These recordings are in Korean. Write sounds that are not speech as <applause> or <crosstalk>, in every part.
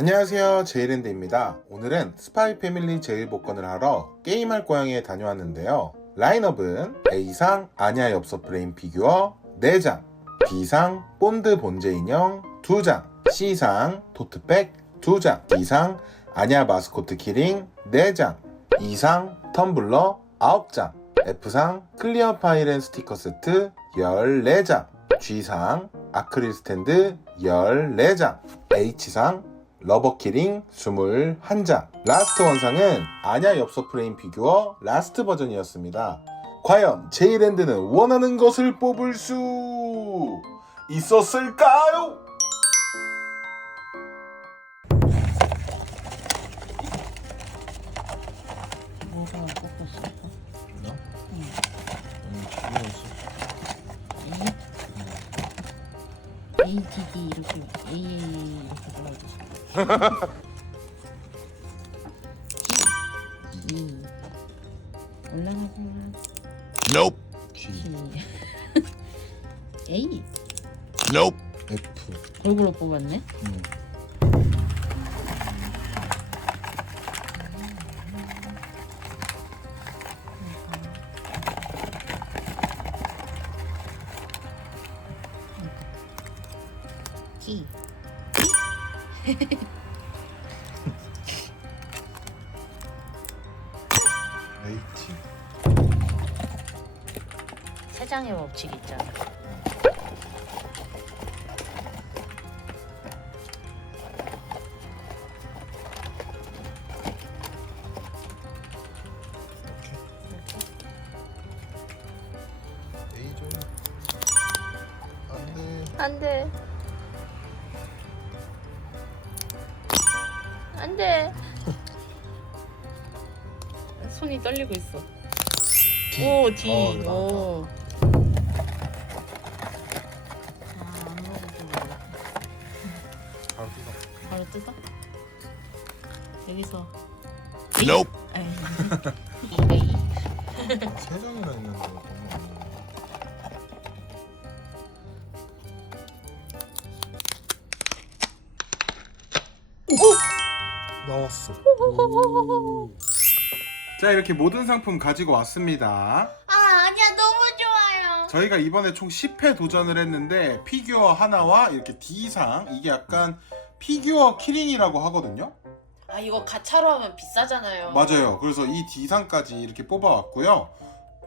안녕하세요. 제이랜드입니다. 오늘은 스파이 패밀리 제일 복권을 하러 게임할 고양이에 다녀왔는데요. 라인업은 A상 아냐 엽서 프레임 피규어 4장 B상 본드 본제 인형 2장 C상 토트백 2장 D상 아냐 마스코트 키링 4장 E상 텀블러 9장 F상 클리어 파일 앤 스티커 세트 14장 G상 아크릴 스탠드 14장 H상 러버키링 21장 라스트 원상은 아냐 엽서 프레임 피규어 라스트 버전이었습니다 과연 제이랜드는 원하는 것을 뽑을 수 있었을까요? 이렇게 AA 이렇게 불러주세요. G. 올라가세요. Nope. G, G. A. Nope. F 골고루 뽑았네. 음. G. H 세 장의 법칙 있잖아. A 좀 안돼 안돼. 안돼. 손이 떨리고 있어. 오 D. 어, 이거 오. 아, 안 먹어도 바로 뜯어? 바로 뜯어? 여기서. Nope. 세 장이나 있는데 너무 없네. 나왔어 자 이렇게 모든 상품 가지고 왔습니다 아 아니야 너무 좋아요. 저희가 이번에 총 10회 도전을 했는데 피규어 하나와 이렇게 D상 이게 약간 피규어 키링이라고 하거든요 아 이거 가차로 하면 비싸잖아요. 맞아요 그래서 이 D상까지 이렇게 뽑아왔고요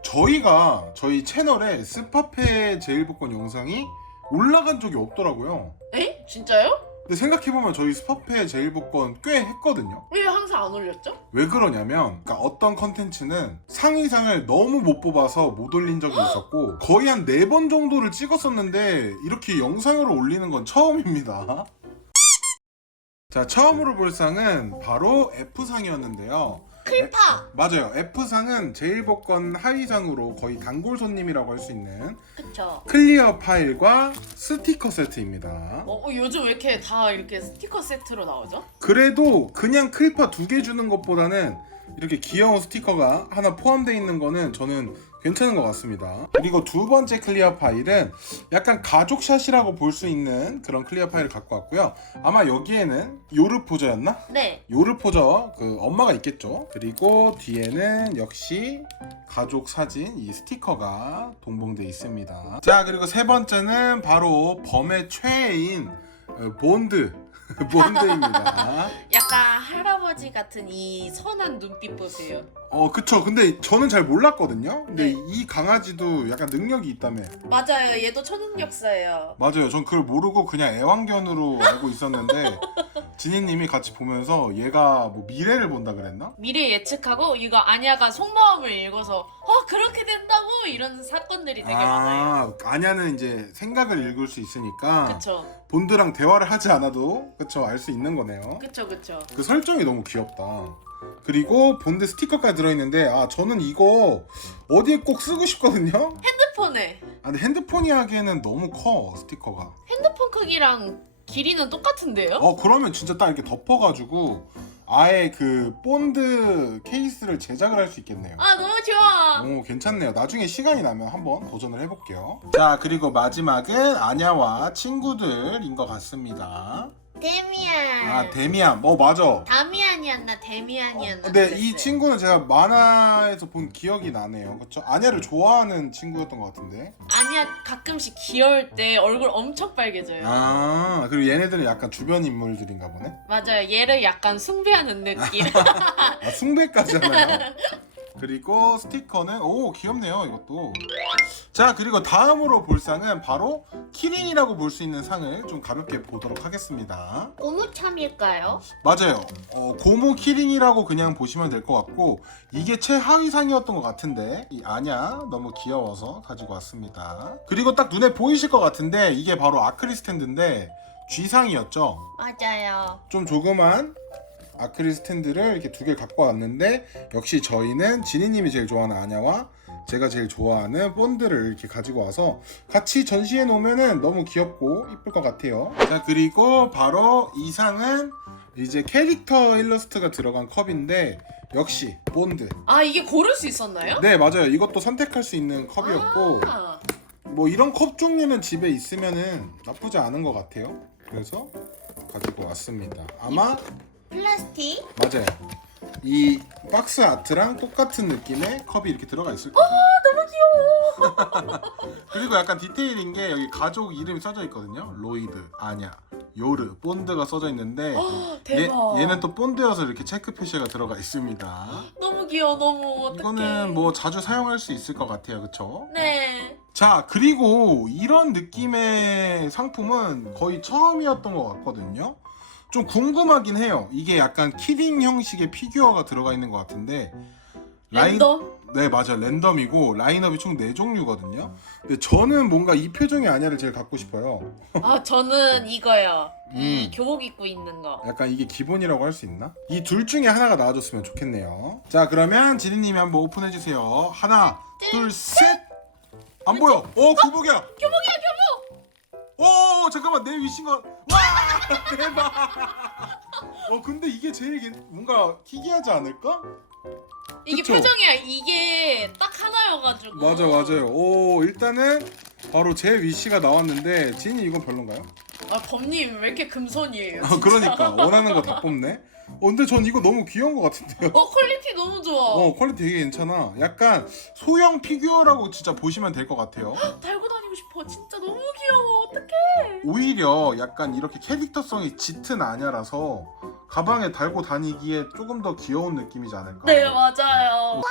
저희가 저희 채널에 스파페 제일 복권 영상이 올라간 적이 없더라고요 에? 진짜요? 근데 생각해보면 저희 스파페 제일복권 꽤 했거든요. 왜 항상 안 올렸죠? 왜 그러냐면 그러니까 어떤 컨텐츠는 상위상을 너무 못 뽑아서 못 올린 적이 있었고 거의 한 네 번 정도를 찍었었는데 이렇게 영상으로 올리는 건 처음입니다. <laughs> 자 처음으로 볼 상은 바로 F상이었는데요 클파. 맞아요 F상은 제일복권 하위상으로 거의 단골 손님이라고 할 수 있는 그쵸. 클리어 파일과 스티커 세트입니다 어, 어, 요즘 왜 이렇게 다 이렇게 스티커 세트로 나오죠? 그래도 그냥 클파 두 개 주는 것보다는 이렇게 귀여운 스티커가 하나 포함되어 있는 거는 저는 괜찮은 것 같습니다. 그리고 두 번째 클리어 파일은 약간 가족샷이라고 볼 수 있는 그런 클리어 파일을 갖고 왔고요. 아마 여기에는 요르포저였나? 네. 요르포저 그 엄마가 있겠죠. 그리고 뒤에는 역시 가족 사진 이 스티커가 동봉돼 있습니다. 자 그리고 세 번째는 바로 범의 최애인 어, 본드 <laughs> 본드입니다. 약간 할아버지 같은 이 선한 눈빛 보세요. 어 그쵸. 근데 저는 잘 몰랐거든요. 근데 네. 이 강아지도 약간 능력이 있다며. 맞아요. 얘도 초능력사예요. 맞아요. 전 그걸 모르고 그냥 애완견으로 알고 있었는데 <laughs> 지니님이 같이 보면서 얘가 뭐 미래를 본다 그랬나? 미래 예측하고 이거 아냐가 속마음을 읽어서 어 그렇게 된다고 이런 사건들이 되게 많아요. 아, 아냐는 이제 생각을 읽을 수 있으니까 그쵸. 본드랑 대화를 하지 않아도 그쵸 알 수 있는 거네요. 그쵸 그쵸. 그 설정이 너무 귀엽다. 그리고 본드 스티커까지 들어있는데 아 저는 이거 어디에 꼭 쓰고 싶거든요. 핸드폰에 아 근데 핸드폰이 하기에는 너무 커 스티커가. 핸드폰 크기랑 길이는 똑같은데요? 어 그러면 진짜 딱 이렇게 덮어가지고 아예 그 본드 케이스를 제작을 할 수 있겠네요. 아 너무 좋아. 오 괜찮네요. 나중에 시간이 나면 한번 도전을 해볼게요. 자 그리고 마지막은 아냐와 친구들인 것 같습니다. 데미안. 아 데미안. 어 맞아. 다미안이었나 데미안이었나. 근데 이 그랬어요. 친구는 제가 만화에서 본 기억이 나네요. 그렇죠? 아냐를 좋아하는 친구였던 것 같은데. 아니야 가끔씩 귀여울 때 얼굴 엄청 빨개져요. 아 그리고 얘네들은 약간 주변 인물들인가 보네. 맞아요. 얘를 약간 숭배하는 느낌. <laughs> 아, 숭배까지잖아요. <laughs> 그리고 스티커는 오 귀엽네요 이것도. 자 그리고 다음으로 볼 상은 바로 키링이라고 볼 수 있는 상을 좀 가볍게 보도록 하겠습니다. 고무참일까요? 맞아요. 어, 고무 키링이라고 그냥 보시면 될 것 같고 이게 최하위 상이었던 것 같은데 이 아냐 너무 귀여워서 가지고 왔습니다. 그리고 딱 눈에 보이실 것 같은데 이게 바로 아크릴 스탠드인데 G상이었죠. 맞아요. 좀 조그만 아크릴 스탠드를 이렇게 두 개 갖고 왔는데 역시 저희는 지니님이 제일 좋아하는 아냐와 제가 제일 좋아하는 본드를 이렇게 가지고 와서 같이 전시해 놓으면 너무 귀엽고 이쁠 것 같아요. 자 그리고 바로 이 상은 이제 캐릭터 일러스트가 들어간 컵인데 역시 본드. 아 이게 고를 수 있었나요? 네 맞아요. 이것도 선택할 수 있는 컵이었고 아, 뭐 이런 컵 종류는 집에 있으면은 나쁘지 않은 것 같아요. 그래서 가지고 왔습니다. 아마 플라스틱. 맞아요. 이 박스 아트랑 똑같은 느낌의 컵이 이렇게 들어가 있을 거예요. 너무 귀여워. <laughs> 그리고 약간 디테일인 게 여기 가족 이름이 써져 있거든요. 로이드, 아냐, 요르, 본드가 써져 있는데 얘, 대박. 얘는 또 본드여서 이렇게 체크 표시가 들어가 있습니다. 너무 귀여워 너무 어떡해. 이거는 뭐 자주 사용할 수 있을 것 같아요. 그쵸? 네. 자, 그리고 이런 느낌의 상품은 거의 처음이었던 것 같거든요. 좀 궁금하긴 해요. 이게 약간 키링 형식의 피규어가 들어가 있는 것 같은데. 라인- 랜덤. 네, 맞아. 랜덤이고, 라인업이 총 4종류거든요. 근데 저는 뭔가 이 표정의 아냐를 제일 갖고 싶어요. 아 저는 <laughs> 이거요. 이 음. 교복 입고 있는 거. 약간 이게 기본이라고 할 수 있나? 이 둘 중에 하나가 나와줬으면 좋겠네요. 자, 그러면 지리님이 한번 오픈해주세요. 하나, 둘, 셋! 안 보여! 어, 교복이야! 교복이야 잠깐만 내 위신 건 와! <laughs> 대박! 어 근데 이게 제일 개- 뭔가 희귀하지 않을까? 이게 그쵸? 표정이야. 이게 딱 하나여가지고. 맞아 맞아요. 오 일단은 바로 제 위시가 나왔는데 지니 이건 별론가요? 아 범님 왜 이렇게 금손이에요? 아? 그러니까 원하는 거 다 <laughs> 뽑네. 어 근데 전 이거 너무 귀여운 것 같은데요. 어 퀄리티 너무 좋아. 어 퀄리티 되게 괜찮아. 약간 소형 피규어라고 진짜 보시면 될 것 같아요. 달고 다니 고 싶어. 진짜 너무 귀여워. 어떡해. 오히려 약간 이렇게 캐릭터성이 짙은 아냐라서 가방에 달고 다니기에 조금 더 귀여운 느낌이지 않을까? 네 맞아요.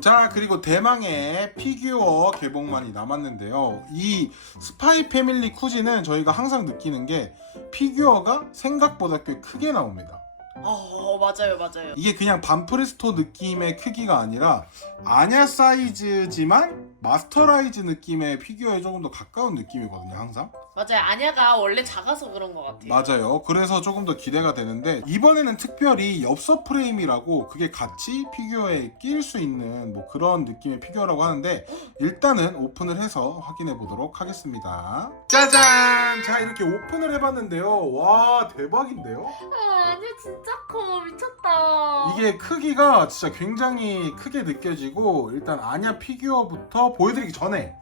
자 그리고 대망의 피규어 개봉만이 남았는데요 이 스파이 패밀리 쿠지는 저희가 항상 느끼는 게 피규어가 생각보다 꽤 크게 나옵니다 어 맞아요 맞아요. 이게 그냥 반프레스토 느낌의 크기가 아니라 아냐 사이즈지만 마스터라이즈 느낌의 피규어에 조금 더 가까운 느낌이거든요 항상 맞아요. 아냐가 원래 작아서 그런 것 같아요. 맞아요. 그래서 조금 더 기대가 되는데 이번에는 특별히 엽서 프레임이라고 그게 같이 피규어에 낄수 있는 뭐 그런 느낌의 피규어라고 하는데 일단은 오픈을 해서 확인해 보도록 하겠습니다. 짜잔! 자 이렇게 오픈을 해봤는데요. 와 대박인데요? 아, 아냐 진짜 커. 미쳤다. 이게 크기가 진짜 굉장히 크게 느껴지고 일단 아냐 피규어부터 보여드리기 전에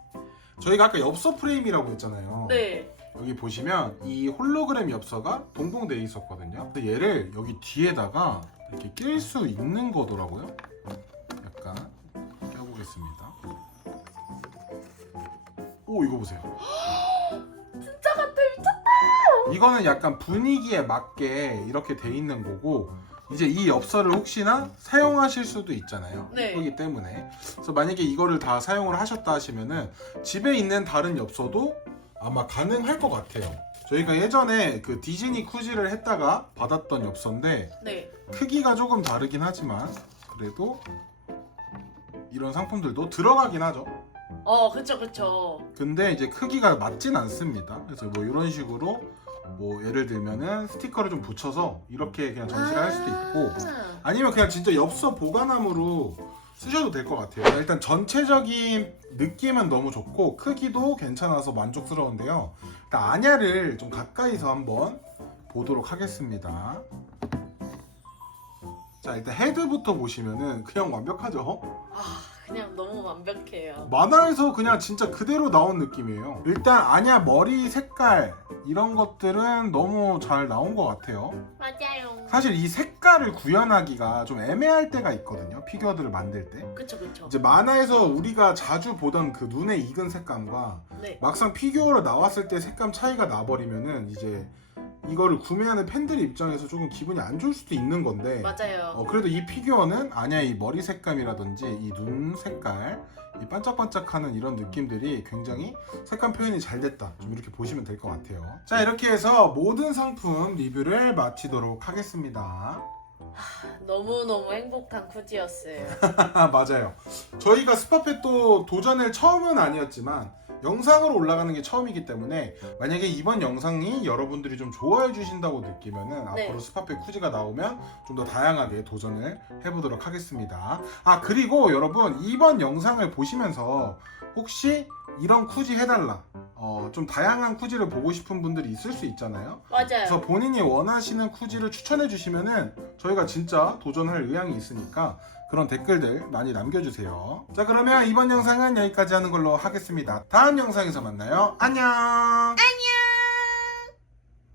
저희가 아까 엽서 프레임이라고 했잖아요 네. 여기 보시면 이 홀로그램 엽서가 동봉되어 있었거든요. 근데 얘를 여기 뒤에다가 이렇게 낄 수 있는 거더라고요. 약간 껴보겠습니다. 오 이거 보세요. <gasps> 진짜 같아 미쳤다. 이거는 약간 분위기에 맞게 이렇게 돼 있는 거고 이제 이 엽서를 혹시나 사용하실 수도 있잖아요. 네. 예쁘기 때문에. 그래서 만약에 이거를 다 사용을 하셨다 하시면은 집에 있는 다른 엽서도 아마 가능할 것 같아요. 저희가 예전에 그 디즈니 쿠지를 했다가 받았던 엽서인데 네. 크기가 조금 다르긴 하지만 그래도 이런 상품들도 들어가긴 하죠. 어 그쵸 그쵸. 근데 이제 크기가 맞진 않습니다. 그래서 뭐 이런 식으로 뭐 예를 들면은 스티커를 좀 붙여서 이렇게 그냥 전시를 할 수도 있고 아. 아니면 그냥 진짜 엽서 보관함으로 쓰셔도 될 것 같아요. 일단 전체적인 느낌은 너무 좋고 크기도 괜찮아서 만족스러운데요. 일단 아냐를 좀 가까이서 한번 보도록 하겠습니다. 자 일단 헤드부터 보시면은 그냥 완벽하죠. 아 그냥 너무 완벽해요. 만화에서 그냥 진짜 그대로 나온 느낌이에요. 일단 아냐 머리 색깔 이런 것들은 너무 잘 나온 것 같아요. 맞아요. 사실 이 색깔을 구현하기가 좀 애매할 때가 있거든요. 피규어들을 만들 때. 그쵸 그쵸. 이제 만화에서 우리가 자주 보던 그 눈에 익은 색감과 네. 막상 피규어로 나왔을 때 색감 차이가 나버리면은 이제 이거를 구매하는 팬들 입장에서 조금 기분이 안 좋을 수도 있는 건데. 맞아요. 어, 그래도 이 피규어는 아니야 이 머리 색감이라든지 이 눈 색깔 이 반짝반짝하는 이런 느낌들이 굉장히 색감 표현이 잘 됐다. 좀 이렇게 보시면 될 것 같아요. 자 이렇게 해서 모든 상품 리뷰를 마치도록 하겠습니다. 너무 너무 행복한 쿠지였어요. 아 <laughs> 맞아요. 저희가 스파펫도 도전을 처음은 아니었지만 영상으로 올라가는 게 처음이기 때문에 만약에 이번 영상이 여러분들이 좀 좋아해 주신다고 느끼면은 네. 앞으로 스파펫 쿠지가 나오면 좀 더 다양하게 도전을 해보도록 하겠습니다 아 그리고 여러분 이번 영상을 보시면서 혹시 이런 쿠지 해달라 어, 좀 다양한 쿠지를 보고 싶은 분들이 있을 수 있잖아요 맞아요. 그래서 본인이 원하시는 쿠지를 추천해 주시면은 저희가 진짜 도전할 의향이 있으니까 그런 댓글들 많이 남겨주세요. 자 그러면 이번 영상은 여기까지 하는 걸로 하겠습니다. 다음 영상에서 만나요. 안녕. 안녕.